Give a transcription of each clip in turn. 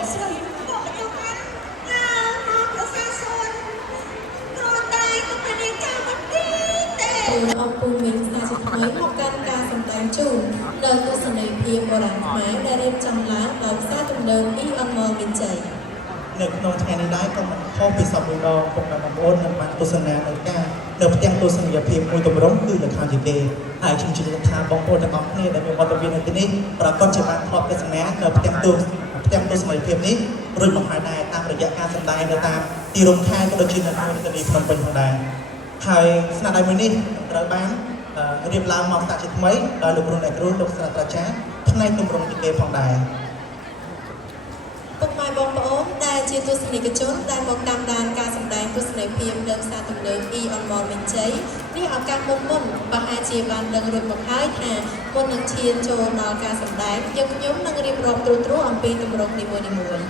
កស្រីមកខ្ញុំបានមកប្រសាសននោះតែក៏ប្រទេសចាមិនទីទេអង្គពូមីងសាជាថ្មីមកកាន់ការសម្ដែងជូននៅទស្សនីយភាពបុរាណខ្មែរដែលរៀបចំឡើងដោយផ្សារទំនើបEMR មានជ័យនៅក្នុងថ្ងៃនេះដែរក៏មិនខុសពីសប្តាហ៍ពុកបងប្អូននឹងបានទស្សនានៅការនៅផ្ទាំងទស្សនីយភាពមួយទម្រង់គឺល្ខោនយីកេហើយខ្ញុំជឿថាបងប្អូនទាំងអស់គ្នាដែលមានវត្តមាននៅទីនេះប្រកាសជាបានធ្លាប់ទស្សនានៅផ្ទាំងទស្សនីយភាពនេះរួចមកហើយដែរតាមរយៈការសម្ដែងនៅតាមទីរួមខេត្តក៏ដូចជានៅក្នុងរាជធានីភ្នំពេញផងដែរហើយស្នាដៃមួយនេះត្រូវបានរៀបឡើងមកសាជាថ្មីដោយលោកគ្រូអ្នកគ្រូលោកសាស្ត្រាចារ្យផ្នែកទម្រង់យីកេផងដែរពុកម៉ែបងប្អូនដែលជាទស្សនិកជនដែលមកតាមដានការសម្ដែងទស្សនីយភាពលើផ្សារទំនើបEMR មានជ័យនេះឱកាសមុនប្រហែលជាបានដឹងរួចមកហើយថាមុននឹងឈានចូលដល់ការសម្ដែងយើងខ្ញុំនឹងរៀបរាប់ត្រួសអំពីទម្រង់នីមួយៗ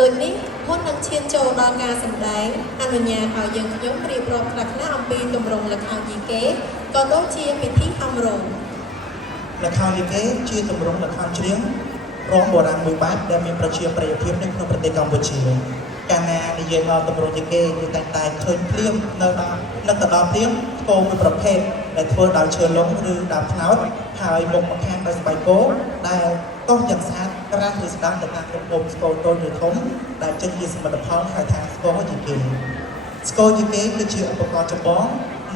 ដូចនេះមុននឹងឈានចូលដល់ការសម្ដែងអនុញ្ញាតឲ្យយើងខ្ញុំរៀបរាប់ខ្លះៗអំពីទម្រង់ល្ខោនយីកេក៏ដូចជាពិធីហោមរោងល្ខោនយីកេជាទម្រង់ល្ខោនច្រៀងរងបុរាណមួយបែបដែលមានប្រជាប្រិយភាពនៅក្នុងប្រទេសកម្ពុជាកាលណានិយាយដល់ទម្រង់យីកេគឺតែឃើញភ្លាមនៅដល់ភ្លាមស្គរមួយប្រភេទដែលធ្វើដោយឈើលងឬដើមត្នោតហើយមុខម្ខាងដោយស្បែកគោដែលកោសយ៉ាងស្អាតក្រាស់ឬស្ដាំទៅតាមទំហំស្គរតូចឬធំដែលចេញជាសមិទ្ធផលហៅថាស្គរយីកេស្គរយីកេគឺជាឧបករណ៍ចម្បង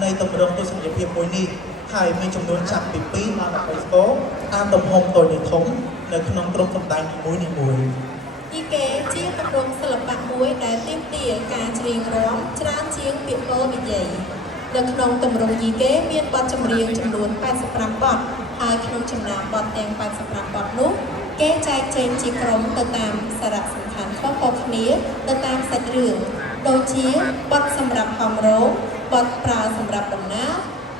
នៃទម្រង់ទស្សនីយភាពមួយនេះហើយមានចំនួនចាប់ពី2ដល់10ស្គរតាមទំហំតូចឬធំនៅក្នុងក្រុមសម្ដែងនីមួយៗយីកេជាទម្រង់សិល្បៈមួយដែលទាមទារការច្រៀងរាំច្រើនជាងពាក្យពោលនិយាយនៅក្នុងទម្រង់យីកេមានបទចម្រៀងចំនួន85បទហើយក្នុងចំណោមបទទាំង85បទនោះគេចែកចេញជាក្រុមទៅតាមសារៈសំខាន់ខុសៗគ្នាទៅតាមសាច់រឿងដូចជាបទសម្រាប់ហោមរោងបទប្រើសម្រាប់ដំណើរ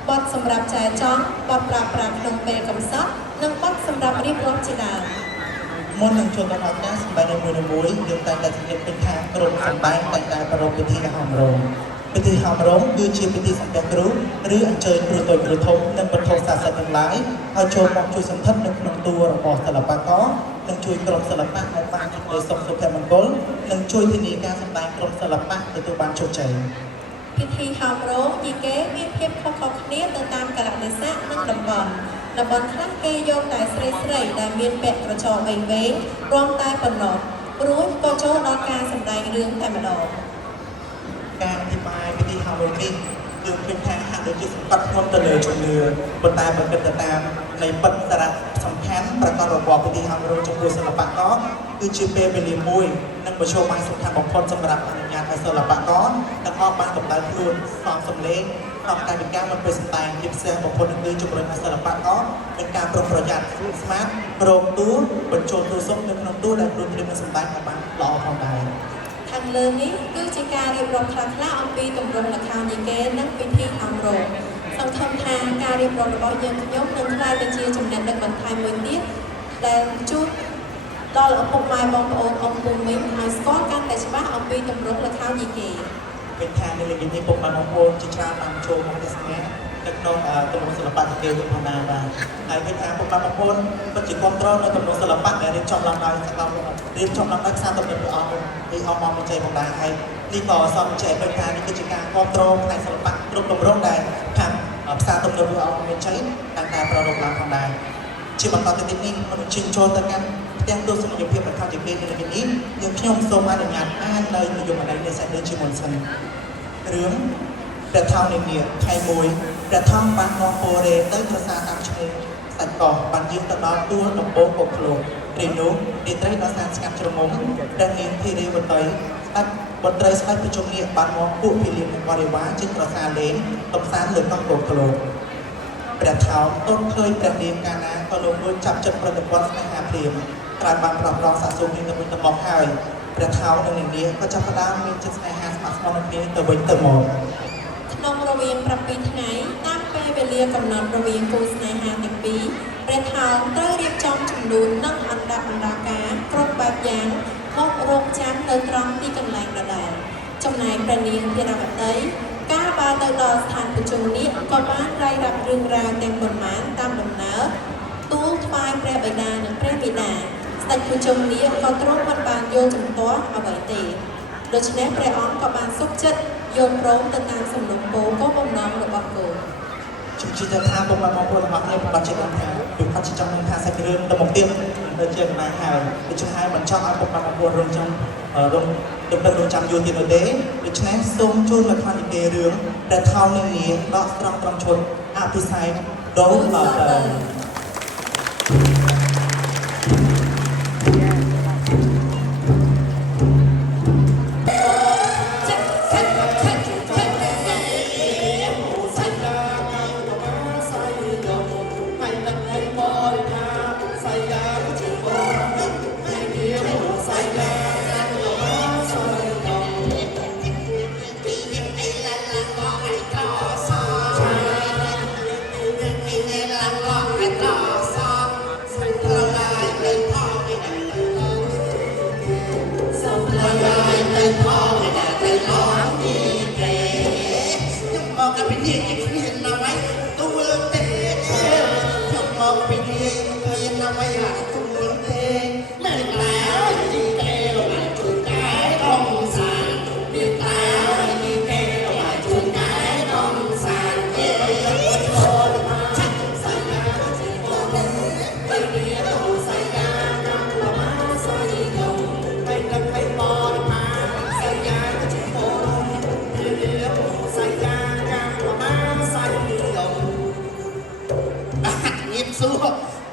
បទសម្រាប់ចែចង់បទប្រើប្រាស់ក្នុងពេលកំសត់និងបទសម្រាប់រៀបរាប់ជាដើមមុននឹងចូលទៅដល់ការសម្ដែងមួយយើងតែងតែជំរាបពីថាក្រុមសម្ដែងតែងតែប្រារព្ធពិធីហោមរោងពិធីហោមរោងគឺជាពិធីសំពះគ្រូឬអញ្ជើញគ្រូតូចគ្រូធំនិងបរិយាសាស្ត្រទាំងឡាយឲ្យចូលមកជួយសន្ធិដ្ឋនៅក្នុងតួរបស់សិល្បករនិងជួយក្រុមសិល្បៈឲ្យបាននូវសុខមង្គលនិងជួយធានាការសម្ដែងក្រុមសិល្បៈទទួលបានជោគជ័យពិធីហោមរោងយីកេមានភាពខុសៗគ្នាទៅតាមកាលៈទេសៈនិងតំបន់ខ្លះគេយកតែស្រីដែលមានពាក់ក្រចកវែងរំតែប៉ុណ្ណោះរួចក៏ចូលដល់ការសម្ដែងរឿងតែម្ដងការអធិប្បាយពិធីហោមរោងនេះគឺខ្ញុំថាហាក់ដូចជាសម្បត្តិខ្ញុំទៅលើជំនឿប៉ុន្តែបើគិតទៅតាមនៃបទសារៈសំខាន់ប្រកបរបស់ពិធីហោមរោងចំពោះសិល្បករគឺជាពេលវេលាមួយនិងមធ្យោបាយសំខាន់បំផុតសម្រាប់អនុញ្ញាតឲ្យសិល្បករទាំងអស់បានកម្ដៅខ្លួនសំសំឡេងក្នុងកាយវិការនៅពេលសម្ដែងជាពិសេសបំផុតគឺជំរុញឲ្យសិល្បករមានការប្រុងប្រយ័ត្នស្មាតរោគតួបញ្ចូលតួសុខនៅក្នុងតួដែលព្រមព្រៀងនឹងសម្ដែងឲ្យបានល្អផងដែរខាងលើនេះគឺជាការរៀបរាប់ខ្លះៗអំពីទម្រង់ល្ខោនយីកេនិងពិធីហោមរោងសង្ឃឹមថាការរៀបរាប់របស់យើងខ្ញុំនឹងក្លាយទៅជាចំណេះដឹងបន្ថែមមួយទៀតដែលជួយដល់ឪពុកម៉ែបងប្អូនអង្គពូមីងឲ្យស្គាល់កាន់តែច្បាស់អំពីទម្រង់ល្ខោនយីកេពេលថានៅលើនេះពុកម៉ែបងប្អូនជាច្រើនបានចូលមកទស្សនានៅក្នុងទម្រង់សិល្បៈយីកេទៅផងដែរបាទហើយពេលថាពុកម៉ែបងប្អូនពិតជាគ្រប់គ្រងនៅទម្រង់សិល្បៈដែលរៀបចំឡើងដោយផ្សារទំនើបEMRមានជ័យផងដែរហើយនេះក៏សំចែកពេលថានេះគឺជាការគ្រប់គ្រងផ្នែកសិល្បៈគ្រប់ទម្រង់ដែលខាងផ្សារទំនើបEMRមានជ័យតែប្រារព្ធឡើងផងដែរជាបន្តទៅទៀតនេះមនុស្សជិះចូលទៅកាន់ផ្ទាំងទស្សនីយភាពល្ខោនយីកេនៅលើនេះយើងខ្ញុំសូមអនុញ្ញាតអាននៅនិយមន័យនៃសាច់រឿងជាមុនសិនរឿងព្រះថោងនានាថ្ងៃមួយព្រះថោងបាននាំពលរេទៅប្រសាតាមឈ្មោះសាច់កោះបានយាងទៅដល់ទួលដំបូងកុកឃ្លោកពេលនោះនាត្រីដល់សានស្កាត់ជ្រងំដែលនាងធីរីវតីស្ដេចបុត្រីស្ដេចប្រជុំនេះបានមកពួកភិលាបរិវារចេញប្រសាលេងកំសាន្តលើកោះកុកឃ្លោកព្រះថោងទន់ឃើញព្រះនាងកាលណាក៏លោកមួយចាប់ចិត្តប្រតិបត្តិស្នេហាព្រាមក្រោយបានប្រោសប្រងសាកសួរនាងទៅវិញទៅមកហើយព្រះថោងនិងនាងក៏ចាប់ផ្ដើមមានចិត្តស្នេហាស្ម័គ្រស្មន់នឹងគ្នាទៅវិញទៅមកក្នុងរវាង7ថ្ងៃតាមពេលវេលាកំណត់រវាងគូស្នេហាទាំងពីរព្រះថោងត្រូវរៀបចំចំនួននិងអន្តរបណ្ដាការគ្រប់បែបយ៉ាងមករងចាំនៅត្រង់ទីកន្លែងដដែលចំណែកព្រះនាងធីរវតីកាលបើទៅដល់ស្ថានប្រជុំនេះក៏បានរាយរាប់រឿងរ៉ាវទាំងប៉ុន្មានតាមដំណើរទូលថ្វាយព្រះបិតានិងព្រះបិតា ស្ដេចភុជុំនេះក៏ទ្រង់មិនបានយល់ចំទាស់អ្វីទេដូច្នេះព្រះអង្គក៏បានសុខចិត្តយល់ព្រមទៅតាមសំណុំពរក៏បំណងរបស់កូនជំនឿថាពុកម៉ែបងប្អូនរបស់ឯងបាត់ចិត្តថាពីផាត់ចង់នឹងថាសាច់រឿងទៅមកទៀតទៅជាណាហើយដូច្នេះមិនចង់ឲ្យពុកម៉ែបងប្អូនរងចាំរងរងចាំយូរទៀតនោះទេដូច្នេះសូមជួយមកខាងនិយាយរឿងដែលថោនឹងងារដកស្រង់ត្រង់ឈុតអភិស័យដូនបើ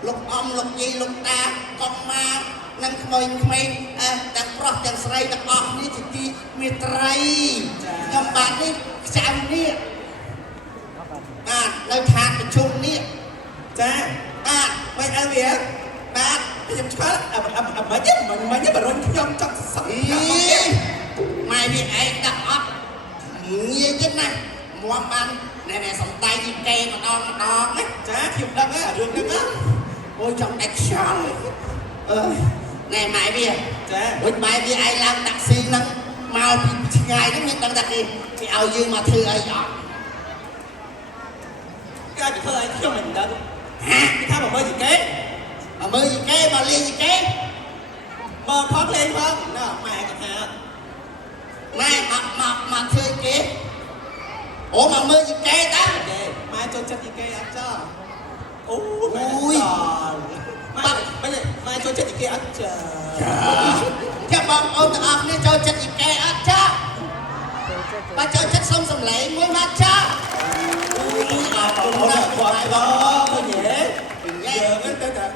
លោកអំលោកយាយលោកតាកុំមកនឹងក្មួយក្មេងទាំងប្រុសទាំងស្រីទាំងអស់នេះជាទីមេត្រីខ្ញុំបាទនេះខ្ចៅនេះបាទនៅឋានប្រជុំនេះចាបាទមិនអីវាបាទខ្ញុំឆ្លើយមិនបរុញខ្ញុំចង់សឹកម៉ែវាឯងដាក់អត់ងាយទៀតណាមកបានណែសំដាយទីកេម្ដងណាចាខ្ញុំដឹងហើយរឿងហ្នឹងអូយចង់ដាច់ខ្យល់ណែម៉ែវាចាដូចម៉ែវាឯងឡើងតាក់ស៊ីហ្នឹងមកពីឆ្ងាយហ្នឹងមានដឹងតែគេឲ្យយើងមកធ្វើអីអត់គេឲ្យធ្វើអីខ្ញុំមិនដឹងហាគេថាមកមើលយីកេមកមើលយីកេមកលេងយីកេមកផកលេងផងណ៎ម៉ែក៏ថាម៉ែមកធ្វើគេអូមកមើលយីកេតាម៉ែចូលចិត្តយីកេអត់ចាអូយម៉ែចូលចិត្តយីកេអត់ចាចាំបងអូនទាំងអស់គ្នាចូលចិត្តយីកេអត់ចាបើចូលចិត្តសុំសម្លេងមួយមកចាអូយអត់អូនគាត់ដល់ឃើញទេយើងទៅតែត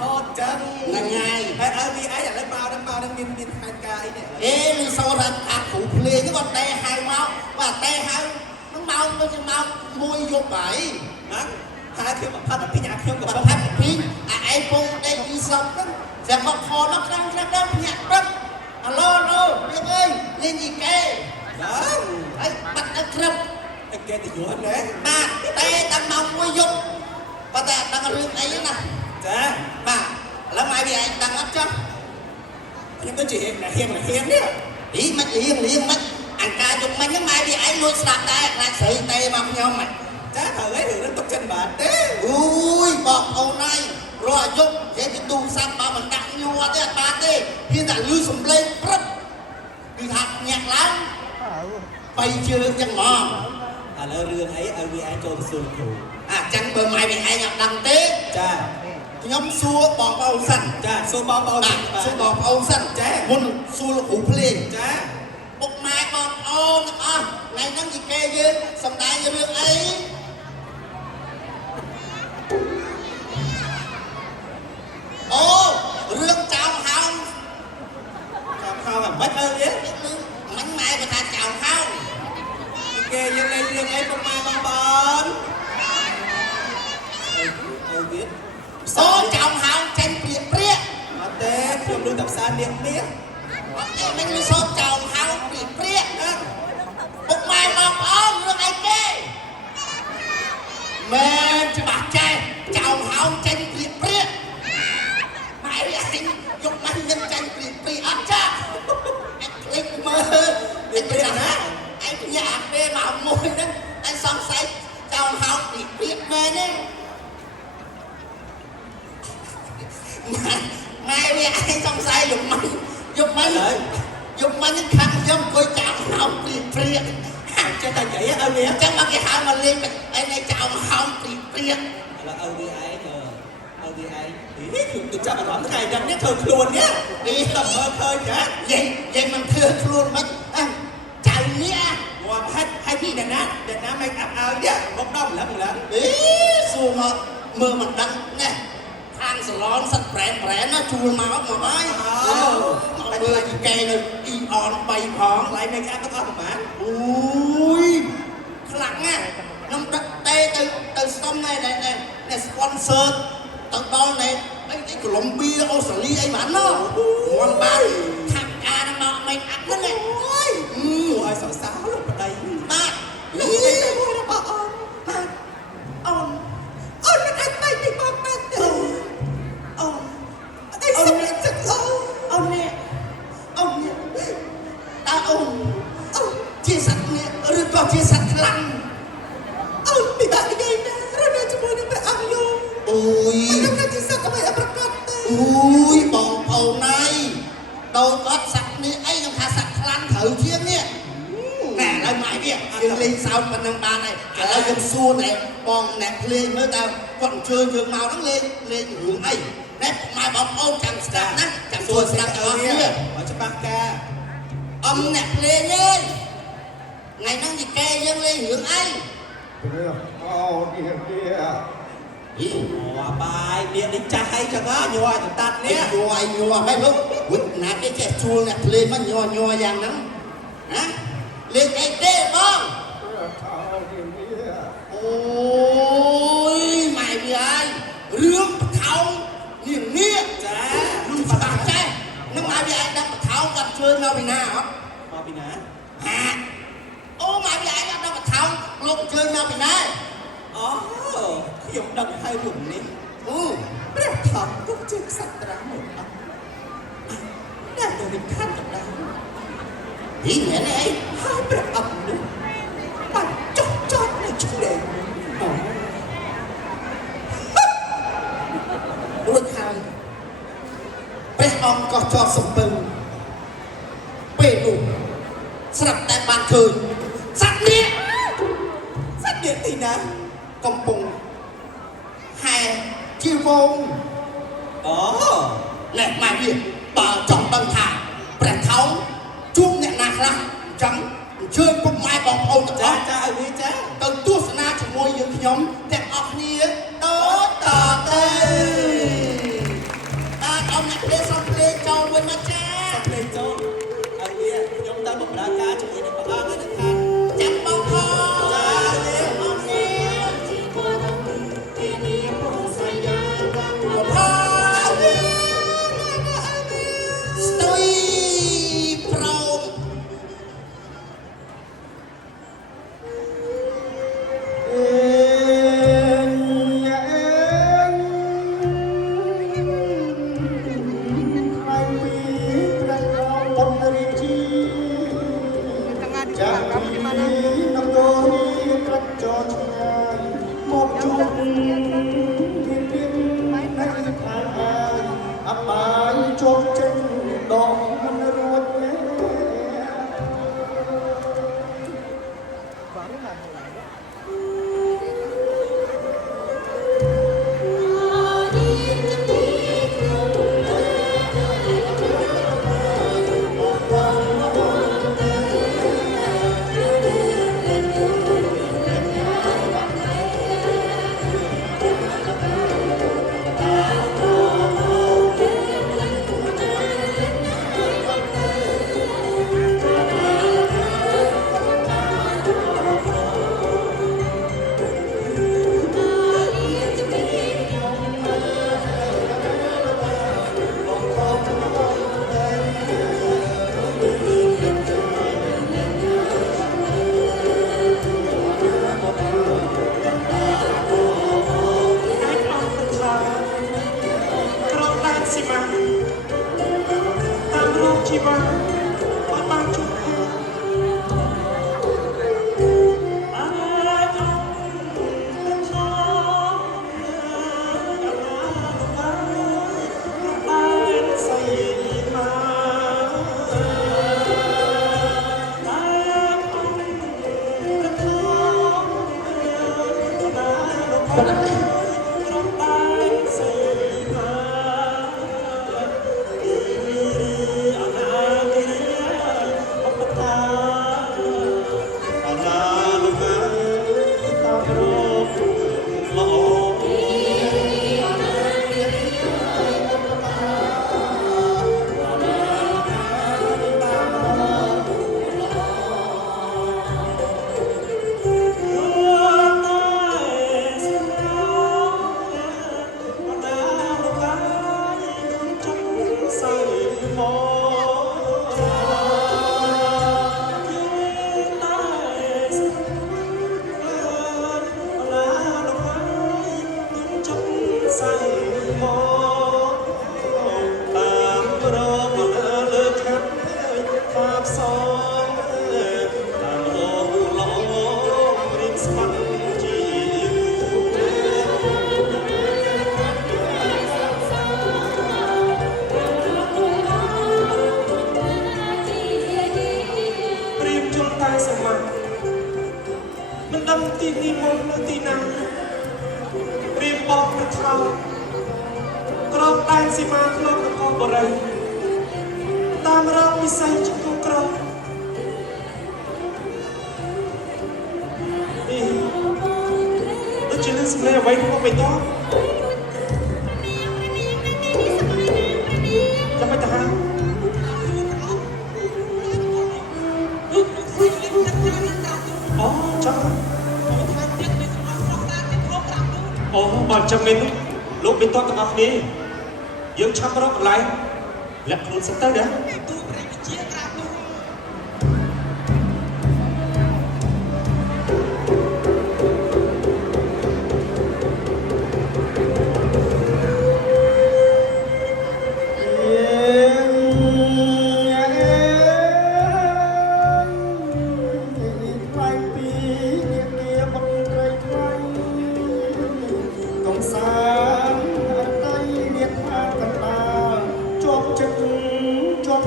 ហត់ចឹងហ្នឹងហើយហើយវាអីឥឡូវមកនឹងមានហេតុការអីនេះអេលីសូថាអាគ្រូភ្លេងគាត់តែហៅមកបាទតែហៅម៉ោងទៅម៉ោង1យប់ហើយណាថាខ្ញុំផាត់ពីអាខ្ញុំក៏ផាត់ពីអាឯងពងដេកពីសពហ្នឹងចាំមកខដល់ខ្លាំងភ្ញាក់ព្រឹកអាឡូយើងអើយលេងយីកេហ្នឹងហើយបាត់ដល់ក្រឹបតែគេទៅយល់ណាបាទតែដល់ម៉ោង1យប់ប៉ុន្តែដឹងរឿងអីណាចាបាទឥឡូវម៉ែវាឯងដឹងអត់ចុះខ្ញុំទៅជាហៀងនេះអីមិនហៀងមិនអង្ការយប់មិញហ្នឹងម៉ែវាឯងលួចស្ដាប់ដែរខ្លាចស្រីទេមកខ្ញុំហ្នឹងចាត្រូវហើយរឿងទុកចិត្តបាទទេអូយបងប្អូនហើយរាល់យប់និយាយពីទូរស័ព្ទបើមិនដាក់ញ័រទេអត់បានទេវាតែលឺសំឡេងព្រឹកគឺថាញាក់ឡើងបីជើងចឹងហ្មងឥឡូវរឿងអីឲ្យវាឯងចូលទៅសួរគ្រូអាចឹងបើម៉ែវាឯងអត់ដឹងទេចាខ្ញុំសួរបងប្អូនសិនចាសួរបងប្អូនសួរបងប្អូនសិនចាមុនសួរលោកគ្រូភ្លេងចាពុកម៉ែបងប្អូនទាំងអស់ថ្ងៃហ្នឹងយីកេយើងសំដែងរឿងអីអូរឿងចៅហោងមិនអើវាមិនម៉ែគាត់ថាចៅហោងយីកេយើងលេងរឿងអីពុកម៉ែបងប្អូនអើវាអូចៅហោងចេញព្រាកអត់ទេខ្ញុំដឹងតែផ្សារនាងមាសអត់ទេមិនសូមចៅហោងព្រាកហ្នឹងពុកម៉ែបងប្អូនរឿងអីគេមែនច្បាស់ចេះចៅហោងចេញព្រាកម៉ែវាឯងយកមកញឹមចាញ់ព្រាកអត់ចាអញភ្លេចមើលវាព្រាកណាអញញ៉ាំពេលមកមួយហ្នឹងអញសង្ស័យចៅហោងព្រាកមែនទេម៉ែ งสัยหยุดมันยังขังยังคอยจับเอาเปลี่ยนจะแต่ใหญ่เอาเนี่ยจังมาแกหามาเลี้ยงไอ้ในจับเอาเปลี่ยนแล้วเอาดีไอ้นี่คือตุจับมันหวานไงดังนี้เธอครวนเนี่ยนี่ตำเภอเคยนะยัยมันเธอครวนมันใจเนี่ยว่าให้พี่เด็ดนะไม่อับเอาเนี่ยบกด้อมแล้วมึงแล้วสู้มาเมื่อมันดังเนี่ยทางสลองสัตว์แปรนะชูมาออกมาไว้เมื่อที่แกเลยอีออนไปของไรไม่แค่ก็ต้องมาอุ้ยขลังอ่ะน้ำเตะตื่นส้มในสปอนเซอร์ตอนตอนnày cáiกลุ่มเบียร์ออสเตรเลียไอ้บ้านเนาะวันบ้านทางการมาไม่อัดนั่นแหละโอ้ยสาวลงไปมานี่มาอ่อนมันไอ้ไปที่บ้านแม่อ่อนไอ้สักอ่อนเนี่ยตาอ่อนจีสัตเนี่ยหรือก็จีสัตหลังไม่ได้ไงนะเราเนี่ยจะพูดในแบบอังยงอุ้ยบอกเอาในโดนวัดสักนี่ไอ้ยังทาสักคลันเถอเทียมเนี่ยแหน่เราหมายเนี่ยยังเลี้ยงสาวมันนางบานnàyเรายังสู้nàyบองแหนเลี้ยงเมื่อตาก่อนเชิญtrường màu nó lên hưởng ấy nét mai bóng ôm chẳng sạch nè chẳng xuôi sạch ở kia ở cho bác ca nè lên lên ngày nó gì kê dân lên hưởng ấy bài điện đi trai cho nó nhòa chúng ta nè nhòa mấy lúc quýt nè cái trẻ chua nè lên mà nhòa vàng lắm hả lên cái tê không ôi mày bị ai rương không nhìn nia luôn phải bằng cái nó mày bị ai đang tháo gặp chơi nó bị nào nó bị nào hả ô mày bị ai đang tháo lúc chơi nó bị nào dùng đồng hai vùngนี้เรียกถอนกุ๊กจึงสัตราหมดได้โดนขั้นกับเราที่ไหนไอ้ให้ประอับนึกมันจอดในชุดเด็กรุ่นทางไปออกก็จอดสมบูรณ์เปรูสลับแต่บางคืนสัตว์เนี่ยตีนะกำปงแห่จีวงแหลกมาดิต่อจอมตังถาแปะเขาจุ้งเนี่ยนักละจังเชิญพวกไม้บอกเอาจ้าอันนี้จ้าตั้งตัวสนาจะมวยยืนขยมแต่ออกนี้ต่อเต้เอาหนักเลยสับเลยจองวันนะจ้าสับเลยจองอันนี้ยมตั้งบอกราคาจะมีในปากเลยนะคะจับปองคอ มันดำตีนีมงตีนังเรียมบอกกระเทากรอบแตงสีมาคลองกอบอะไรตามเราวิสัยจุกกรอบนี่แล้วจะเล่นสมัยไว้ที่ว่าไปต้องจะไปทหารอ๋อจ้าอ๋อบอลจำเป็นลูกเป็นต้นตะกอกนี้ยังชักรบอะไรและครูสเตอร์นะจบ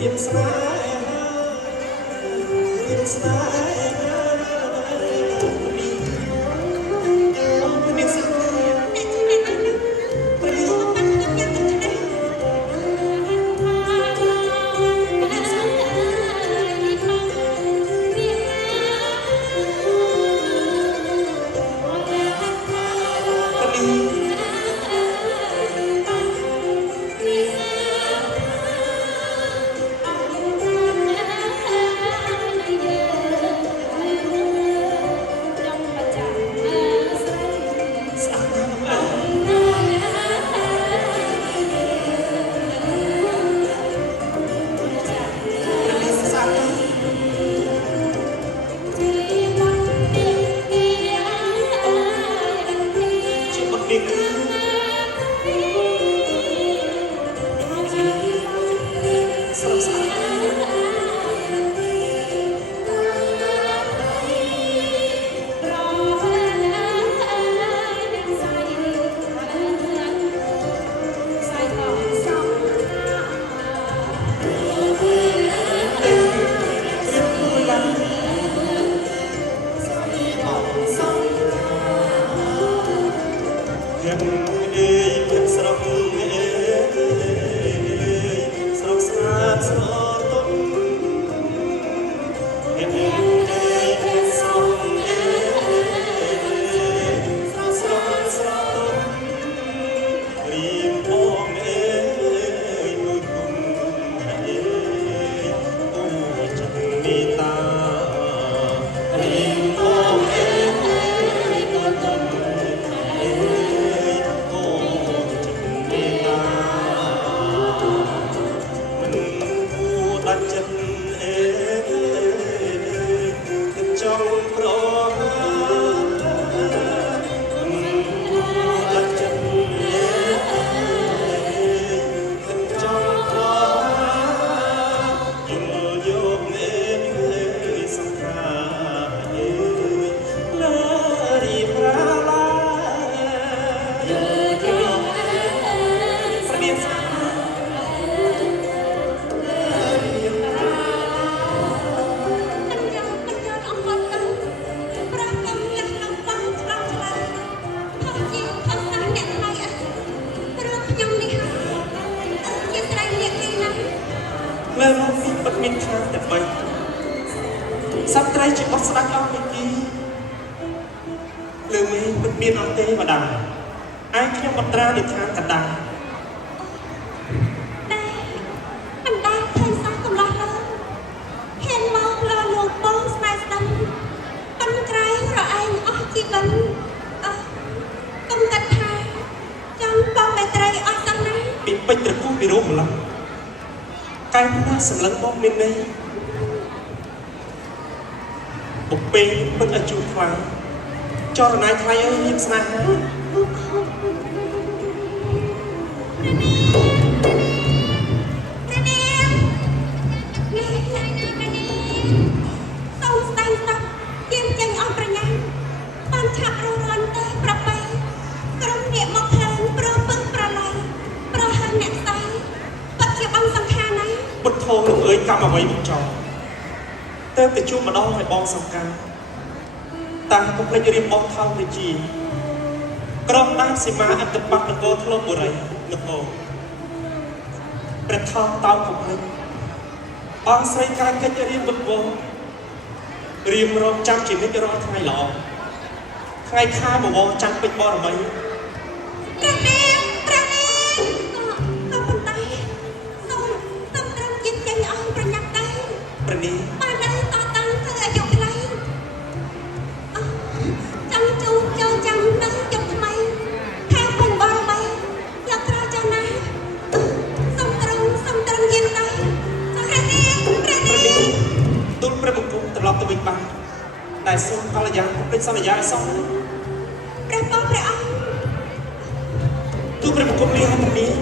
រៀមស្នេហារៀមស្នេហាព្រះនាងសាព្រះនាង លើលោកពីបិទមានខ្លាំងតែបីសត្វត្រីជាបោះស្ដាច់អស់ពីទីលើមេបិទមានអត់ទេម្ដងឯខ្ញុំបត្រានិធានកណ្ដាលអណ្ដាតឃើញសោះកំឡោះលើហ៊ានមកលើលោកបងស្នេហ៍ស្ដាំប៉ុនក្រែងរឯងអស់ជីវិតកុំគិតថាចង់បងតែត្រីអស់សោះណាពីពេជ្រត្រគូពីរោមម្ល៉េះកាយណាសម្លឹងមកមានន័យបុពេពិតអាយុខ្លាំងចរណៃថ្លៃអើយមានស្នេហាសូមស្ដាយស្ដាប់ជាចេញអស់ប្រញាប់បានឆាប់រងរន់ទេប្របីក្រុមអ្នកមកភ្លើងព្រោះពឹងប្រឡ័យប្រហែលអ្នកស្ដាយពិតជាបងសំខាន់ណាស់ពុទ្ធោលោកអើយកម្មអ្វីមិនចោលតែទៅជួបម្ដងឲ្យបងសំខាន់តាំងកុំភ្លេចរៀបអស់ថោងវិជាក្រុមដានសីមាអត្តបត្តិនគរធ្លុំបុរីនគរព្រះថោងតោកុំភ្លេចបងស្រីការកិច្ចរៀបវឹកវររៀបរងចាំជីវិតរាល់ថ្ងៃល្អថ្ងៃខាបវរចាំពេជ្របរមីព្រះនាងក៏ប៉ុន្តែសូមត្រឹមចិត្តចេញអស់ប្រញាប់ដែរព្រះនាងបានតែតតាំងធ្វើអាយុខ្លីចង់ជួបចូលចាំនៅជប់ថ្មីខាងពេញបរមីយកក្រចាស់ណាសូមត្រឹមយានដែរព្រះនាងទូលព្រះបង្គំត្រឡប់ទៅវិញបានតែសូមកល្យាពេជ្រសន្យាអសងព្រះបងព្រះអង្គទូលព្រះបង្គំលាឲ្យព្រះនាង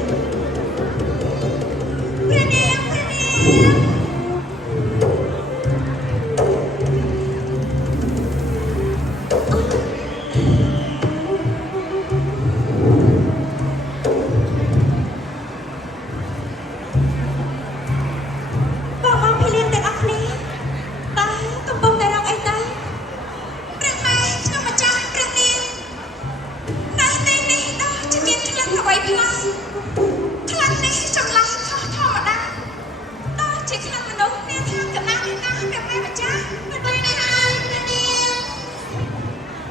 ជាឆ្នាំមនុស្សមានថាកម្លាំងណាស់តែមិនម្ចាស់មិនបានណាហើយនេះ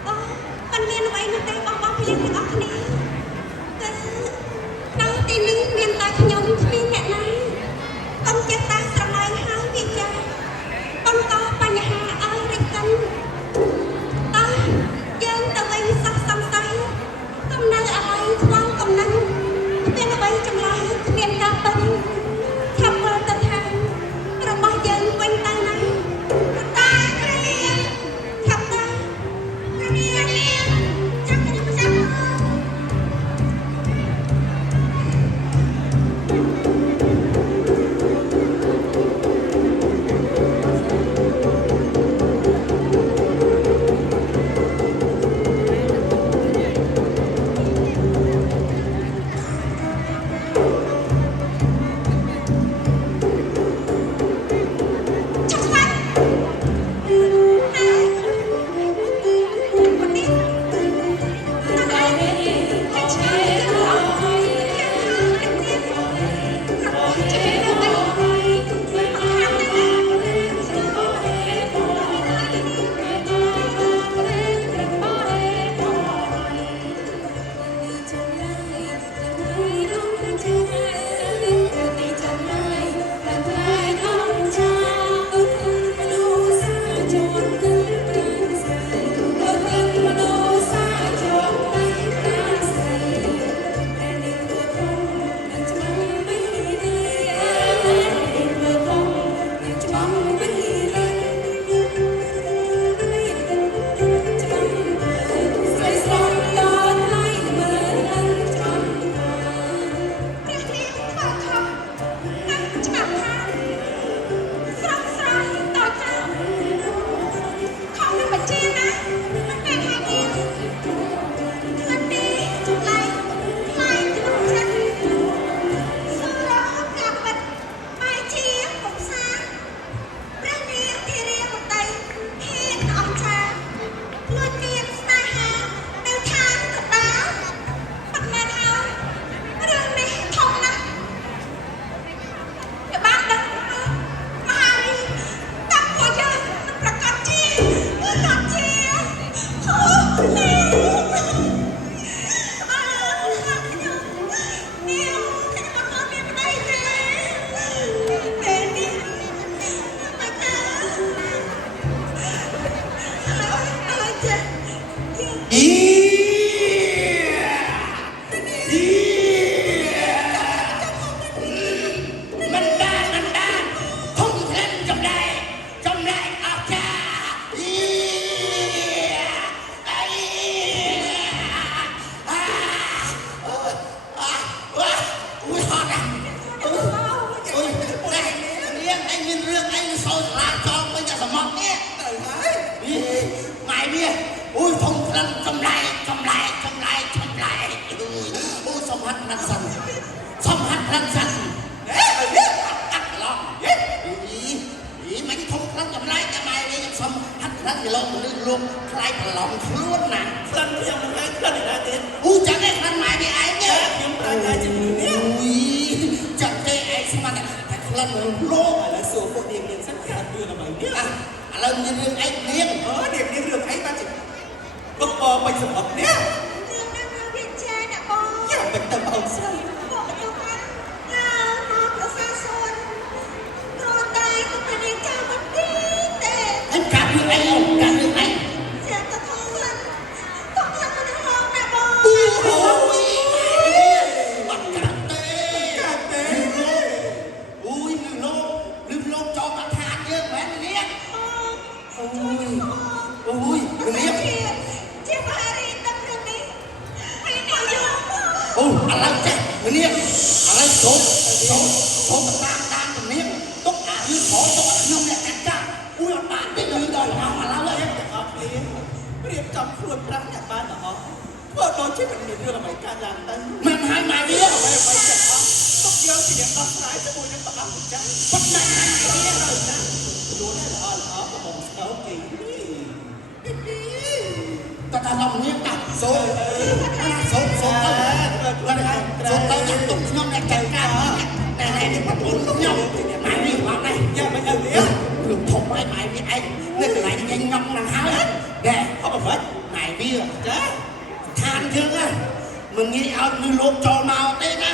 អូមិនមានអ្វីនោះទេបងប្អូនទាំងអស់គ្នាគឺក្នុងទីនេះមានតែខ្ញុំគ្មានអ្នកណាកុំចិត្តតែស្រឡាញ់ហើយវាចាបន្តបញ្ហាឲ្យរិចកិនតើយើងទៅវិញសោះសំស័យកំណៅអ្វីខ្វងកំណៅគ្មានអ្វីចម្លើយគ្មានការពិតថាមើលទៅថារបស់យើងវិញទៅណាតែគ្រាថាតែគ្រាចាំចាំ Hãy subscribe cho kênh Ghiền Mì Gõ để không bỏ lỡ mình nghĩ ao như lốp cho màu thế nè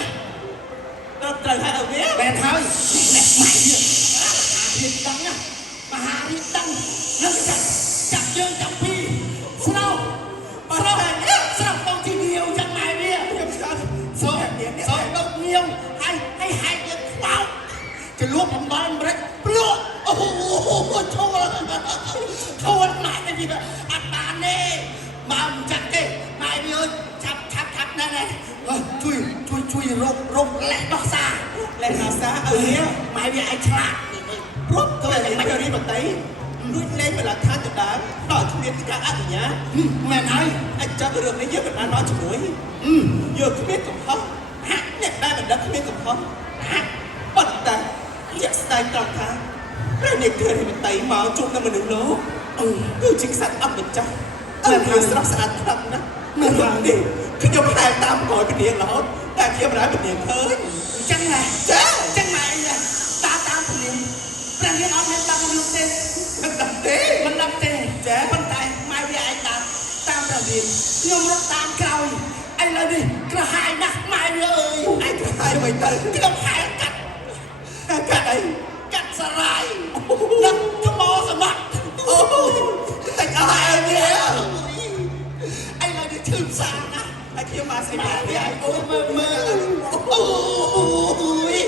Nó trời hay ở phía bèn thôi nè mày đi hiền đắng nhá mà hà hiền đắng nó chặt chặt dương chặt phi sao sao con chi nhiều chẳng mày đi số đâu nhiều hay được vàoจะลวกผมบ้านเบรกปลวกโอ้โหโชว์หนักเลยพี่แบบอัดบานเน่มาจัดเต้มาเยอะชับนั่นไงช่วยรบแหลกดอกซา Lên nào xa ở phía มาเยอะไอ้ฉลาดรบก็ Tôi เลย là ไม่ mấy đi bằng tí Nuôi lên mà là tha cho đá Đòi không biết cái ác nhá แม่นาย Anh cho cái đường này giờ mình ăn nói cho mũi Giờ không biết cũng không Hát nè đây mình đã không biết cũng không Hát bật ta Chắc tay tròn tha Rồi nè cười thì mình tẩy máu chung là mình đừng lố Cứ chính xác âm mình chắc Mình hơi sắp sạch thầm đó Mình hoàng đi Cứ giống hai tam gọi bên điện là hốt Ta kia mà nói bên điện hơi จังไง Chá จังไงเนี่ยตามผมเนี่ยประเดี๋ยวเอาเงินตามมาดูเต้ Mình đập tế มันนำเต้มันตายมาเยอะไอ้ตามประเดี๋ยวยมรถตามเกลาไอ้เลยดิกระหายนักมาเยอะ Ai cứ hai mày tới ก็ต้องหายกัด Cả đây กัดสลายนักขโมยสมบัติ Ôi Tại cả hai anh nhé ไอ้เราจะชื่นชานะ Anh kia mà sẽ มา mẹ เรีย đi กโอ้ยมือโอ้ย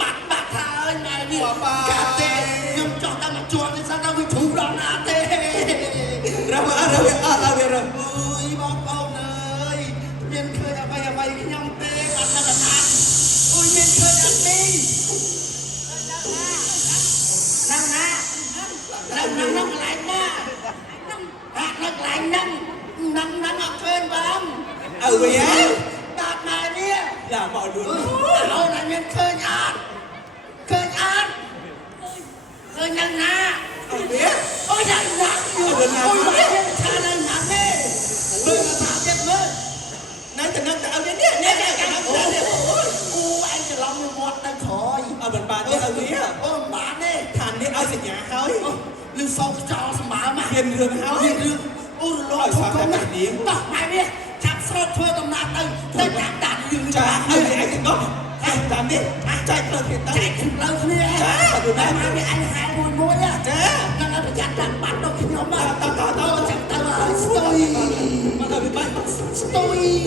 บัดทายมาเรียกกาเต้ยังจอดตั้งมาจวนในสัตว์วิถูรอนาเต้ Ra mà ra về rồi โอ้ยบอกเอาเลยเมียนเคยเอาไปยำเต้บัดนานาโอ้ยเมียนเคยอันนี้นั่งนะนั่งไหลมานั่งไหลนั่งเอาเกินบ้าง Ở về á ตาดมาเนี่ย Là mọi đường เอาอะไรเมียนเคยอ่านเคยยังนะ Ở về โอ้ยยังหนักอยู่โอ้ยไม่ใช่ชาในหนังนี่เมื่อมาเจ็บเลย Nói từ nâng ở đến nè เนี่ยโอ้ยกูไอ้จะลองมือหมดได้คอย Ở bên bà thế ở về á โอ้บาเนี่ย Thàn đi ở dịch nhà khói ลืมโซ่จอสมามา Hiền đường khói เรื่องโอ้ร้อยทุกคนนะต่อไปเนี่ยชักโซ่ช่วยตำนานตึงได้จากด่านยืน Chà มา ở về anh thì ngốc Anh làm đi Chạy từ thì ใจ tay ถึงเราเนี่ยได้มาเนี่ยไอ้หายมวยมวยอ่ะ Chà นั่นเราไปจัดดังปัดดอกขยมมา Tao จังตลอดสตอรี่ Mà ở bên bà สตอรี่